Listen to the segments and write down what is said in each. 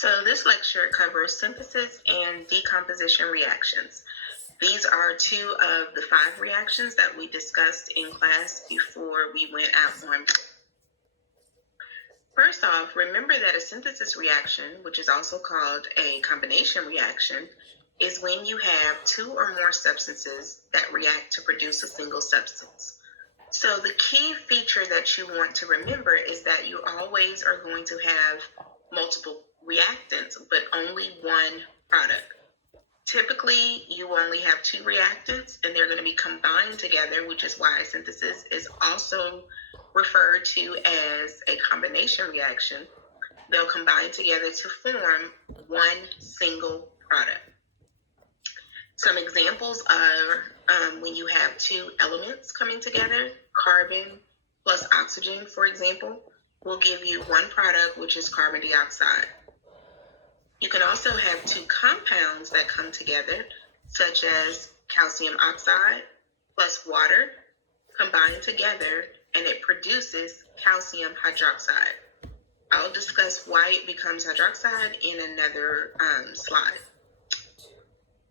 So this lecture covers synthesis and decomposition reactions. These are two of the 5 reactions that we discussed in class before we went out on. First off, remember that a synthesis reaction, which is also called a combination reaction, is when you have 2 or more substances that react to produce a single substance. So the key feature that you want to remember is that you always are going to have multiple reactants, but only one product. Typically, you only have 2 reactants, and they're going to be combined together, which is why synthesis is also referred to as a combination reaction. They'll combine together to form one single product. Some examples are when you have 2 elements coming together, carbon plus oxygen, for example, will give you one product, which is carbon dioxide. You can also have 2 compounds that come together, such as calcium oxide plus water, combined together, and it produces calcium hydroxide. I'll discuss why it becomes hydroxide in another slide.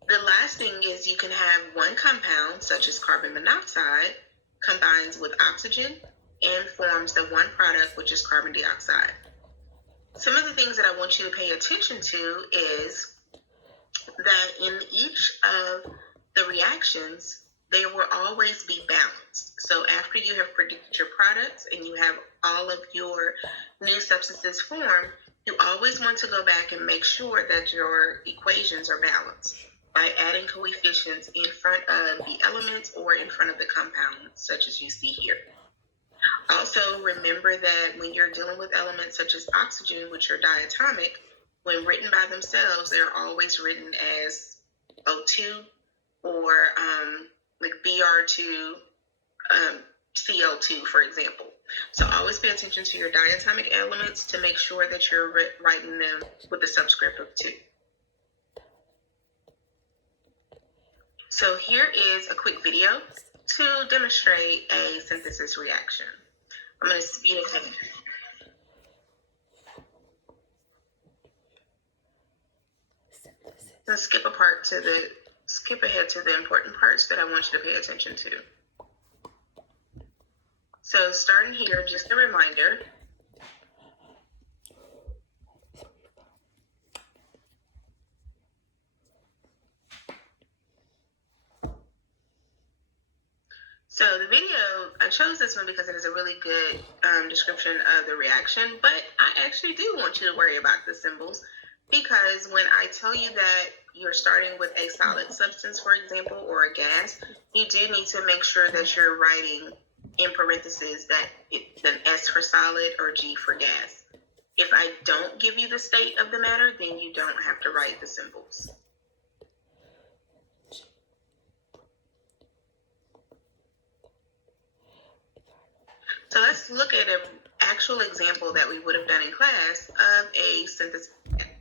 The last thing is you can have one compound, such as carbon monoxide, combines with oxygen and forms the one product, which is carbon dioxide. Some of the things that I want you to pay attention to is that in each of the reactions, they will always be balanced. So after you have produced your products and you have all of your new substances formed, you always want to go back and make sure that your equations are balanced by adding coefficients in front of the elements or in front of the compounds, such as you see here. Also, remember that when you're dealing with elements such as oxygen, which are diatomic, when written by themselves, they're always written as O2 or like Br2, CO2, for example. So always pay attention to your diatomic elements to make sure that you're writing them with the subscript of 2. So here is a quick video to demonstrate a synthesis reaction. I'm going to speed it up. Let's skip ahead to the important parts that I want you to pay attention to. So starting here, just a reminder. So the video, I chose this one because it is a really good description of the reaction, but I actually do want you to worry about the symbols, because when I tell you that you're starting with a solid substance, for example, or a gas, you do need to make sure that you're writing in parentheses that it's an S for solid or G for gas. If I don't give you the state of the matter, then you don't have to write the symbols. So let's look at an actual example that we would have done in class of a synthesis reactor.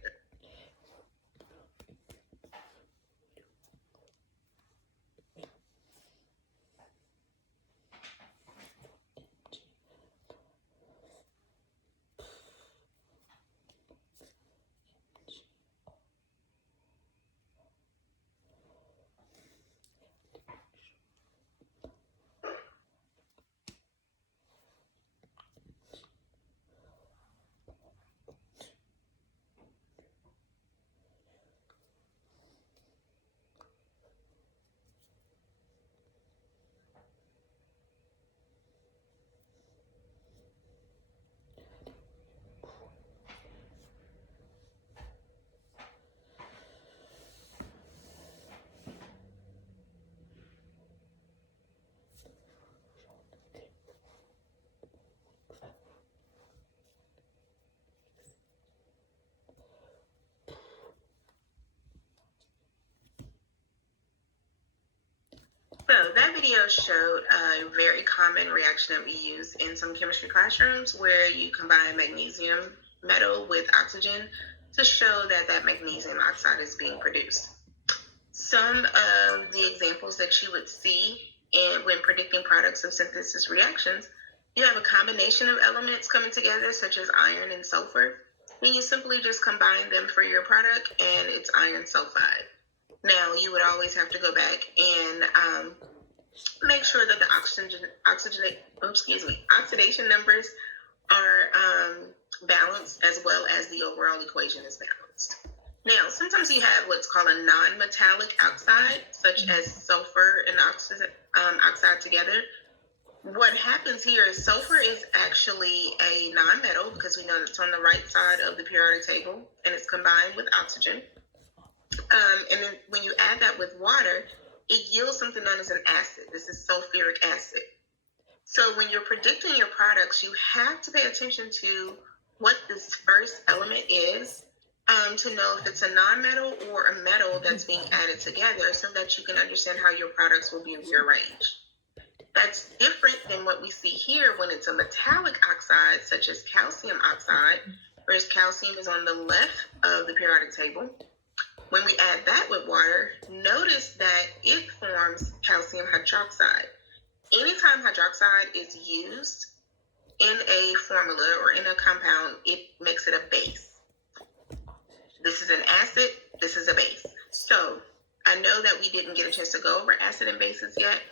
So that video showed a very common reaction that we use in some chemistry classrooms, where you combine magnesium metal with oxygen to show that that magnesium oxide is being produced. Some of the examples that you would see when predicting products of synthesis reactions, you have a combination of elements coming together, such as iron and sulfur. then you simply just combine them for your product, and it's iron sulfide. Now, you would always have to go back and make sure that the oxidation numbers are balanced, as well as the overall equation is balanced. Now, sometimes you have what's called a non-metallic oxide, such as sulfur and oxide together. What happens here is sulfur is actually a non-metal, because we know it's on the right side of the periodic table, and it's combined with oxygen. And then when you add that with water, it yields something known as an acid. This is sulfuric acid. So when you're predicting your products, you have to pay attention to what this first element is, to know if it's a non-metal or a metal that's being added together, so that you can understand how your products will be rearranged. That's different than what we see here when it's a metallic oxide, such as calcium oxide, whereas calcium is on the left of the periodic table. When we add that with water, notice that it forms calcium hydroxide. Anytime hydroxide is used in a formula or in a compound, it makes it a base. This is an acid, this is a base. So I know that we didn't get a chance to go over acid and bases yet,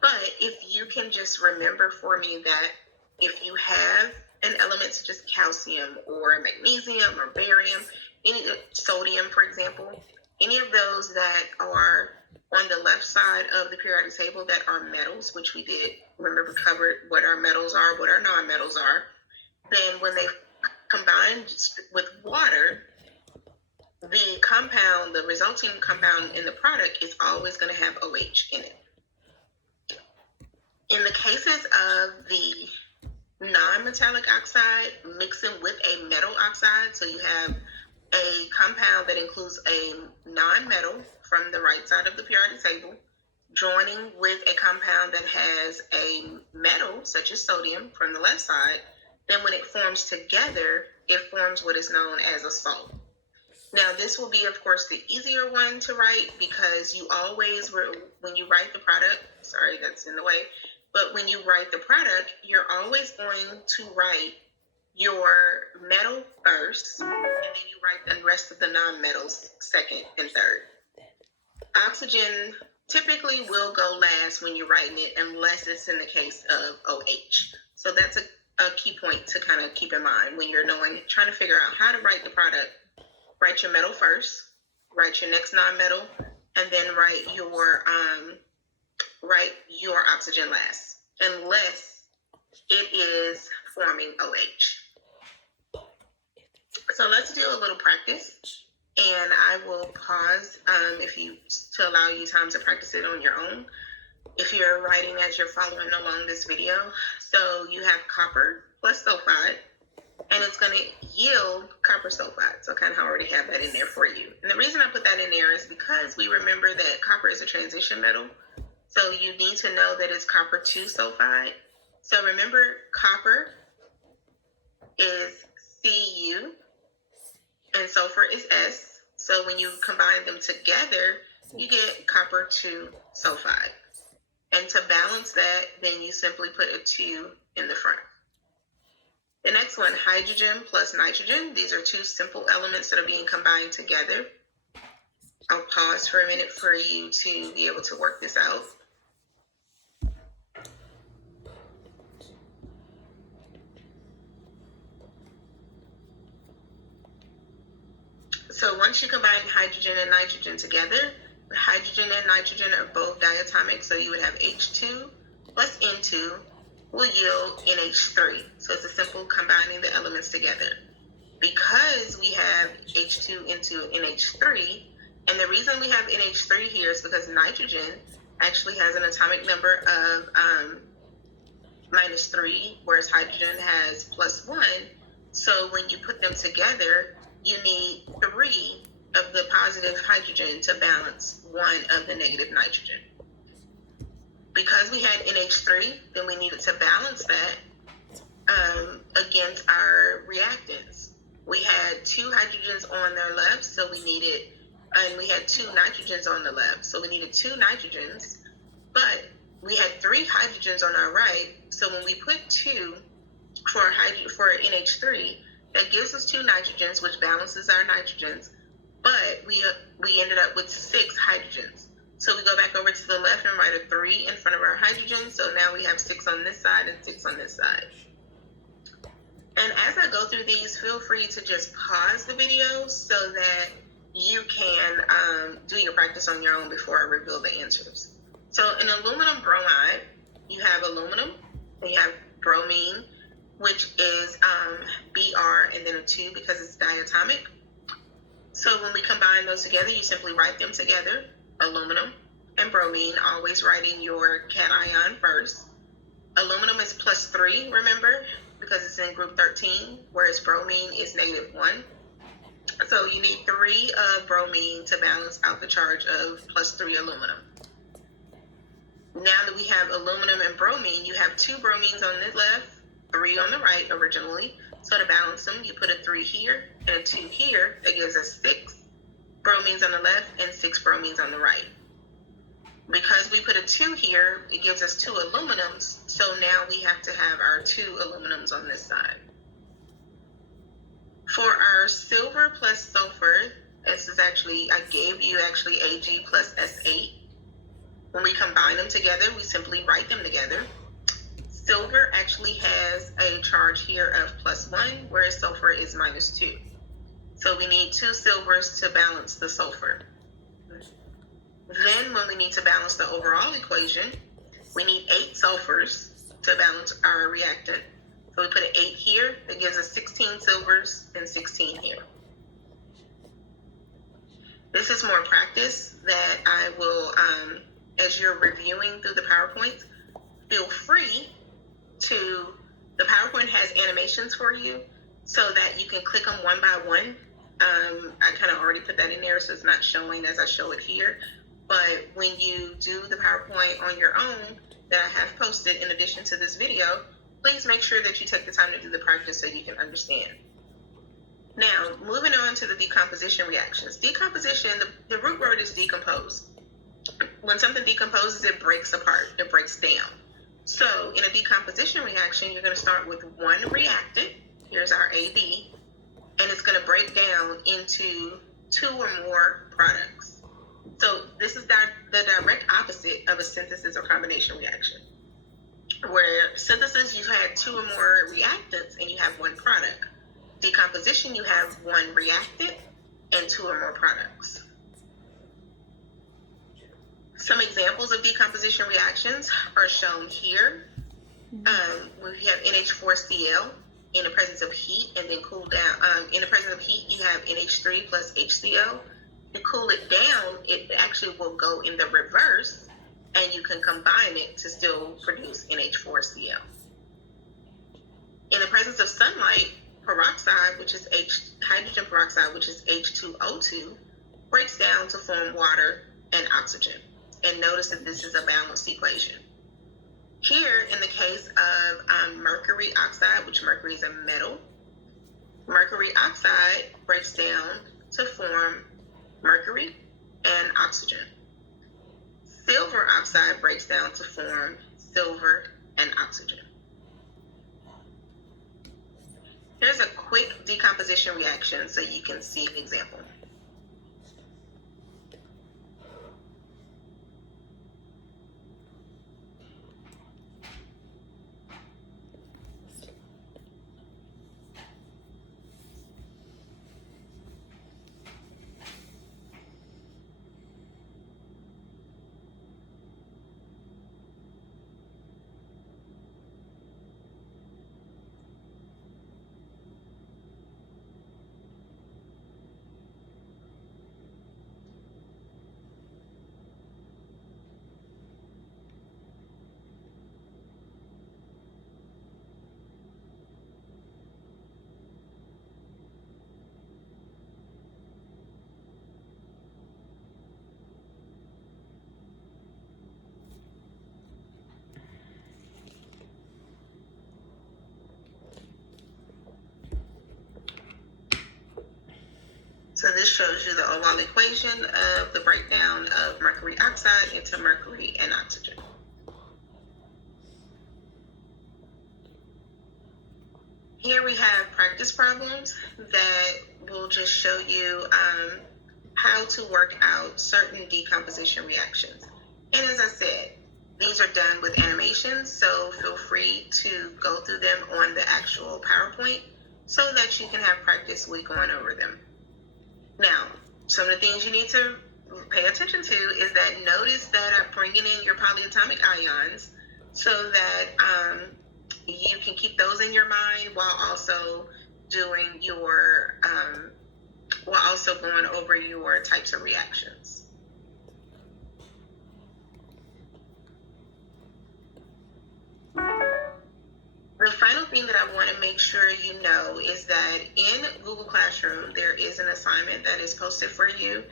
but if you can just remember for me that if you have an element such as calcium or magnesium or barium, any sodium, for example, any of those that are on the left side of the periodic table that are metals, which we did, remember, covered what our metals are, what our non-metals are, then when they combine with water, the compound, the resulting compound in the product is always going to have OH in it. In the cases of the non-metallic oxide mixing with a metal oxide, so you have a compound that includes a non-metal from the right side of the periodic table, joining with a compound that has a metal, such as sodium, from the left side, then when it forms together, it forms what is known as a salt. Now, this will be, of course, the easier one to write, because you always, when you write the product, sorry, that's in the way, but when you write the product, you're always going to write your metal first, and then you write the rest of the non-metals second and third. Oxygen typically will go last when you're writing it, unless it's in the case of OH. So that's a key point to kind of keep in mind when you're trying to figure out how to write the product. Write your metal first, write your next non-metal, and then write your oxygen last, unless it is forming OH. So let's do a little practice, and I will pause to allow you time to practice it on your own, if you're writing as you're following along this video. So you have copper plus sulfide, and it's going to yield copper sulfide. So I kind of already have that in there for you. And the reason I put that in there is because we remember that copper is a transition metal. So you need to know that it's copper 2 sulfide. So remember, copper is Cu and sulfur is S. So when you combine them together, you get copper 2 sulfide. And to balance that, then you simply put a 2 in the front. The next one, hydrogen plus nitrogen. These are two simple elements that are being combined together. I'll pause for a minute for you to be able to work this out. So once you combine hydrogen and nitrogen together, the hydrogen and nitrogen are both diatomic, so you would have H2 plus N2 will yield NH3. So it's a simple combining the elements together. Because we have H2 into NH3, and the reason we have NH3 here is because nitrogen actually has an atomic number of -3, whereas hydrogen has +1. So when you put them together, you need 3 of the positive hydrogen to balance 1 of the negative nitrogen. Because we had NH3, then we needed to balance that against our reactants. We had 2 hydrogens on their left, so we had 2 nitrogens on the left, so we needed 2 nitrogens, but we had 3 hydrogens on our right, so when we put 2 for NH3, That gives us 2 nitrogens, which balances our nitrogens, but we ended up with 6 hydrogens. So we go back over to the left and write a 3 in front of our hydrogen. So now we have 6 on this side and 6 on this side. And as I go through these, feel free to just pause the video so that you can do your practice on your own before I reveal the answers. So in aluminum bromide, you have aluminum, and you have bromine, which is Br and then a 2 because it's diatomic. So when we combine those together, you simply write them together, aluminum and bromine, always writing your cation first. Aluminum is +3, remember, because it's in group 13, whereas bromine is -1. So you need 3 of bromine to balance out the charge of +3 aluminum. Now that we have aluminum and bromine, you have 2 bromines on the left, 3 on the right originally. So to balance them, you put a 3 here and a 2 here. That gives us 6 bromines on the left and 6 bromines on the right. Because we put a 2 here, it gives us 2 aluminums. So now we have to have our 2 aluminums on this side. For our silver plus sulfur, this is actually, I gave you actually Ag plus S8. When we combine them together, we simply write them together. Silver actually has a charge here of +1, whereas sulfur is -2. So we need 2 silvers to balance the sulfur. Then when we need to balance the overall equation, we need 8 sulfurs to balance our reactant. So we put an 8 here, that gives us 16 silvers and 16 here. This is more practice that I will, as you're reviewing through the PowerPoint, feel free to, the PowerPoint has animations for you so that you can click them one by one. I kind of already put that in there, so it's not showing as I show it here. But when you do the PowerPoint on your own that I have posted in addition to this video, please make sure that you take the time to do the practice so you can understand. Now, moving on to the decomposition reactions. Decomposition, the root word is decompose. When something decomposes, it breaks apart, it breaks down. So in a decomposition reaction, you're going to start with one reactant. Here's our AB, and it's going to break down into 2 or more products. So this is the direct opposite of a synthesis or combination reaction. Where synthesis, you had 2 or more reactants and you have 1 product. Decomposition, you have 1 reactant and 2 or more products. Some examples of decomposition reactions are shown here. We have NH4Cl in the presence of heat and then cool down. In the presence of heat, you have NH3 plus HCl. To cool it down, it actually will go in the reverse, and you can combine it to still produce NH4Cl. In the presence of sunlight, peroxide, which is hydrogen peroxide, which is H2O2, breaks down to form water and oxygen. And notice that this is a balanced equation. Here, in the case of mercury oxide, which mercury is a metal, mercury oxide breaks down to form mercury and oxygen. Silver oxide breaks down to form silver and oxygen. Here's a quick decomposition reaction so you can see an example. So this shows you the overall equation of the breakdown of mercury oxide into mercury and oxygen. Here we have practice problems that will just show you how to work out certain decomposition reactions. And as I said, these are done with animations, so feel free to go through them on the actual PowerPoint so that you can have practice with going over them. Now, some of the things you need to pay attention to is that notice that I'm bringing in your polyatomic ions so that you can keep those in your mind while also doing your, while also going over your types of reactions. The final thing that I want to make sure you know is that in Google Classroom, there is an assignment that is posted for you.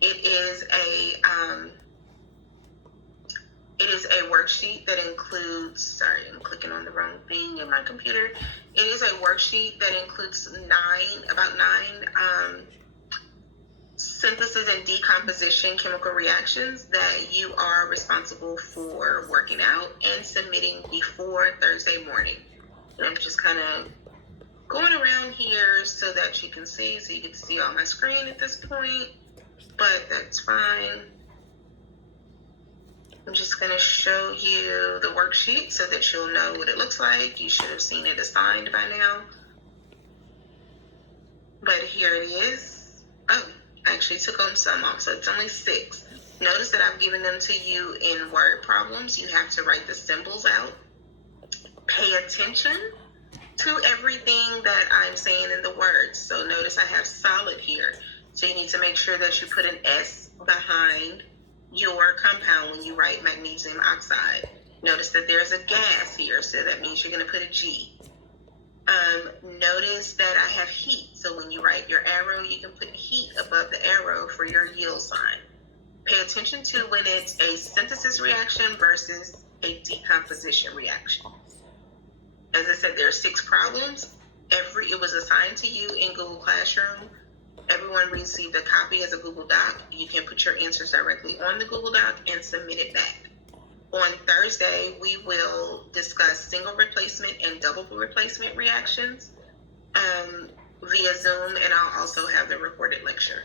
It is a worksheet that includes, sorry, I'm clicking on the wrong thing in my computer. It is a worksheet that includes about nine synthesis and decomposition chemical reactions that you are responsible for working out and submitting before Thursday morning. And I'm just kind of going around here so that you can see all my screen at this point, but that's fine. I'm just going to show you the worksheet so that you'll know what it looks like. You should have seen it assigned by now. But here it is. Oh, I actually took on some off, so it's only 6. Notice that I've given them to you in word problems. You have to write the symbols out. Pay attention to everything that I'm saying in the words. So notice I have solid here. So you need to make sure that you put an S behind your compound when you write magnesium oxide. Notice that there's a gas here, so that means you're going to put a G. Notice that I have heat, so when you write your arrow, you can put heat above the arrow for your yield sign. Pay attention to when it's a synthesis reaction versus a decomposition reaction. As I said, there are 6 problems. It was assigned to you in Google Classroom. Everyone received a copy as a Google Doc. You can put your answers directly on the Google Doc and submit it back. On Thursday, we will discuss single replacement and double replacement reactions via Zoom, and I'll also have the recorded lecture.